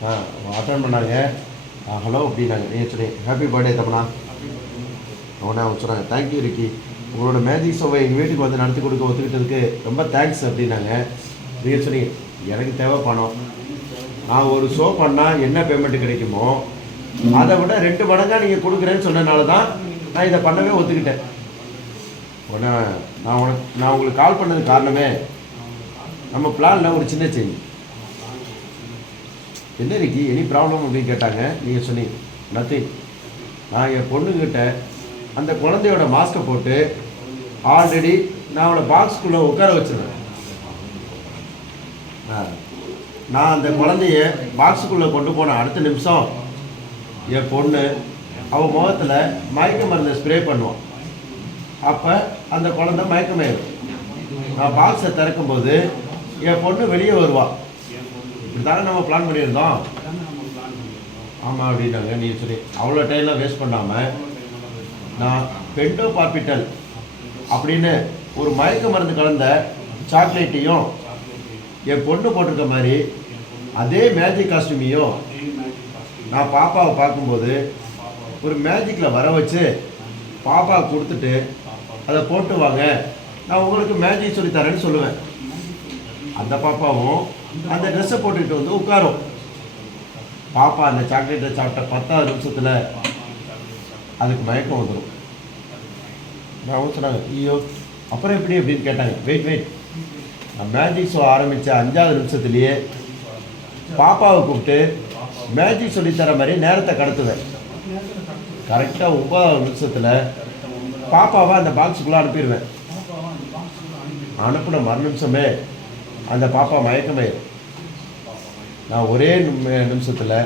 Attend பண்ணாங்க. Hello அப்படின்னாங்க. நீங்கள் சொன்னீங்க ஹாப்பி பர்த்டே தப்பனா அவனே அவங்க சொன்னாங்க தேங்க்யூ ரிக்கி, உங்களோட மேஜிக் ஷோவை எங்கள் வீட்டுக்கு வந்து நடத்தி கொடுக்க ஒத்துக்கிட்டதுக்கு ரொம்ப தேங்க்ஸ் அப்படின்னாங்க. நீங்கள் சொன்னீங்க எனக்கு தேவை பணம், நான் ஒரு ஷோ பண்ணால் என்ன பேமெண்ட்டு கிடைக்குமோ அதை விட 2 மடங்காக நீங்கள் கொடுக்குறேன்னு சொன்னதுனால தான் நான் இதை பண்ணவே ஒத்துக்கிட்டேன். உடனே நான் உங்களுக்கு கால் பண்ணது காரணமே நம்ம பிளானில் ஒரு சின்ன சேஞ்ச். என்ன இருக்கு எனி ப்ராப்ளம் அப்படின்னு கேட்டாங்க. நீங்கள் சொன்னீங்க நத்திங், நான் என் பொண்ணுக்கிட்ட அந்த குழந்தையோட மாஸ்கை போட்டு ஆல்ரெடி நான் அவளை பாக்ஸ்குள்ளே உட்கார வச்சுருவேன். நான் அந்த குழந்தைய பாக்ஸுக்குள்ளே கொண்டு போன அடுத்த நிமிஷம் என் பொண்ணு அவள் முகத்தில் மயக்க மருந்தை ஸ்ப்ரே பண்ணுவான். அப்போ அந்த குழந்தை மயக்கமாயிடும். நான் பாக்ஸை திறக்கும்போது என் பொண்ணு வெளியே வருவாள். இப்படி தானே நம்ம பிளான் பண்ணியிருந்தோம். ஆமாம் அப்படின்னாங்க. நீ சொல்லி அவ்வளோ டைம்லாம் வேஸ்ட் பண்ணாமல் நான் பெண்டோ பார்பிட்டல் அப்படின்னு ஒரு மயக்க மருந்து கலந்த சாக்லேட்டையும் என் பொண்ணு போட்டிருக்க மாதிரி அதே மேஜிக் காஸ்டியூமையும் நான் பாப்பாவை பார்க்கும்போது ஒரு மேஜிக்கில் வர வச்சு பாப்பாவை கொடுத்துட்டு அதை போட்டு வாங்க, நான் உங்களுக்கு மேஜிக் சொல்லித்தரேன்னு சொல்லுவேன். அந்த பாப்பாவும் அந்த ட்ரெஸ்ஸை போட்டுக்கிட்டு வந்து உட்காரும். பாப்பா அந்த சாக்லேட்டை சாப்பிட்ட 10வது நிமிஷத்தில் அதுக்கு மயக்கம் வந்துடும். நான் சொன்னாங்க ஐயோ அப்புறம் எப்படி அப்படின்னு கேட்டாங்க. வெயிட் நான் மேஜிக் ஷோ ஆரம்பித்த 5வது நிமிஷத்துலேயே பாப்பாவை கூப்பிட்டு மேஜிக் சொல்லித்தர மாதிரி நேரத்தை கடத்துவேன். கரெக்டாக 9வது நிமிஷத்தில் பாப்பாவை அந்த பாக்ஸுக்குள்ளே அனுப்பிடுவேன். அனுப்பின மறு நிமிஷமே அந்த பாப்பா மயக்கமாயிடும். நான் ஒரே நிமிஷத்தில்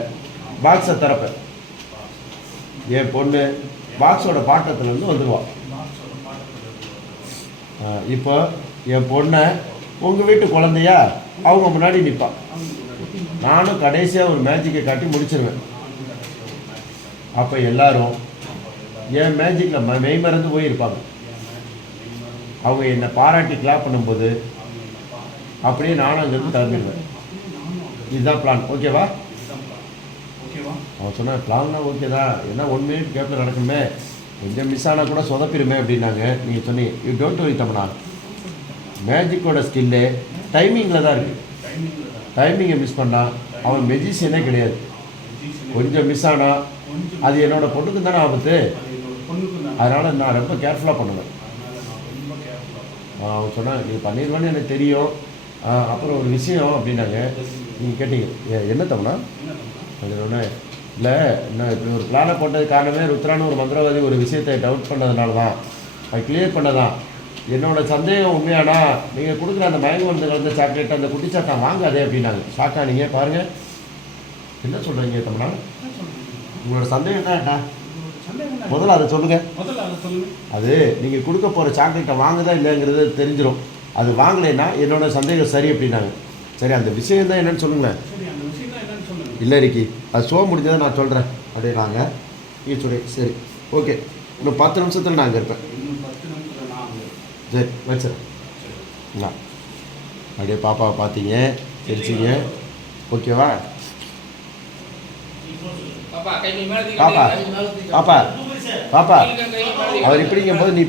பாக்ஸை திறப்பேன். என் பொண்ணு பாக்ஸோட பாட்டத்துலேருந்து வந்துடுவாள். இப்போ என் பொண்ணை உங்கள் வீட்டு குழந்தையா அவங்க முன்னாடி நிற்பான். நானும் கடைசியாக ஒரு மேஜிக்கை காட்டி முடிச்சிருவேன். அப்போ எல்லாரும் என் மேஜிக்கில் மெய்மறந்து போயிருப்பாங்க. அவங்க என்னை பாராட்டி கிளாப் பண்ணும்போது அப்படியே நானும் அங்கேருந்து கிளம்பிடுவேன். இதுதான் பிளான். ஓகேவா? அவன் சொன்ன பிளான்னா ஓகே தான், ஏன்னா 1 மினிட் கேப்பில் நடக்குமே, கொஞ்சம் மிஸ் ஆனால் கூட சொதப்பிடுமே அப்படின்னாங்க. நீங்கள் சொன்னீங்க யூ டோன்ட் வரி தம்பனா, மேஜிக்கோட ஸ்கில்லு டைமிங்கில் தான் இருக்குது. டைமிங்கை மிஸ் பண்ணால் அவன் மெஜிஷியனே கிடையாது. கொஞ்சம் மிஸ் ஆனால் அது என்னோட பொண்ணுக்கு தானே ஆபத்து. அதனால் நான் ரொம்ப கேர்ஃபுல்லாக பண்ணுவேன். அவன் சொன்னான் நீ பண்ணிடுவேன்னு எனக்கு தெரியும், அப்புறம் ஒரு விஷயம் அப்படின்னாங்க. நீங்கள் கேட்டீங்க என்ன தம்பனா ஒன்று இல்லை, இன்னும் இப்படி ஒரு பிளானை போட்டது காரணமே ருத்ரான ஒரு மந்திரவாதி ஒரு விஷயத்தை டவுட் பண்ணதுனால தான், அது கிளியர் பண்ணதான். என்னோடய சந்தேகம் உண்மையானா நீங்கள் கொடுக்குற அந்த மயங்க மருந்து கலந்த சாக்லேட் அந்த குட்டி சாத்தா வாங்காதே அப்படின்னாங்க. ஷாக்கா நீங்கள் பாருங்கள் என்ன சொல்கிறீங்க தம்பனா, உங்களோட சந்தேகம் தான்டா, முதல்ல அதை சொல்லுங்கள். அது நீங்கள் கொடுக்க போகிற சாக்லேட்டை வாங்குதா இல்லைங்கிறது தெரிஞ்சிடும். அது வாங்கலைன்னா என்னோட சந்தேகம் சரி அப்படின்னாங்க. சரி அந்த விஷயம் தான் என்னென்னு சொல்லுங்களேன். இல்லை ரிக்கி அது ஷோ முடிஞ்சதை நான் சொல்கிறேன் அப்படின்னாங்க. நீ சொல்லி சரி ஓகே இன்னும் 10 நிமிஷத்தில் நான் அங்கே இருப்பேன். சரி வச்சுறேன். அப்படியே பாப்பாவை பார்த்தீங்க சிரிச்சிங்க. ஓகேவா? பாப்பா பாப்பா பாப்பா அவர் இப்படிங்கும் போது நீ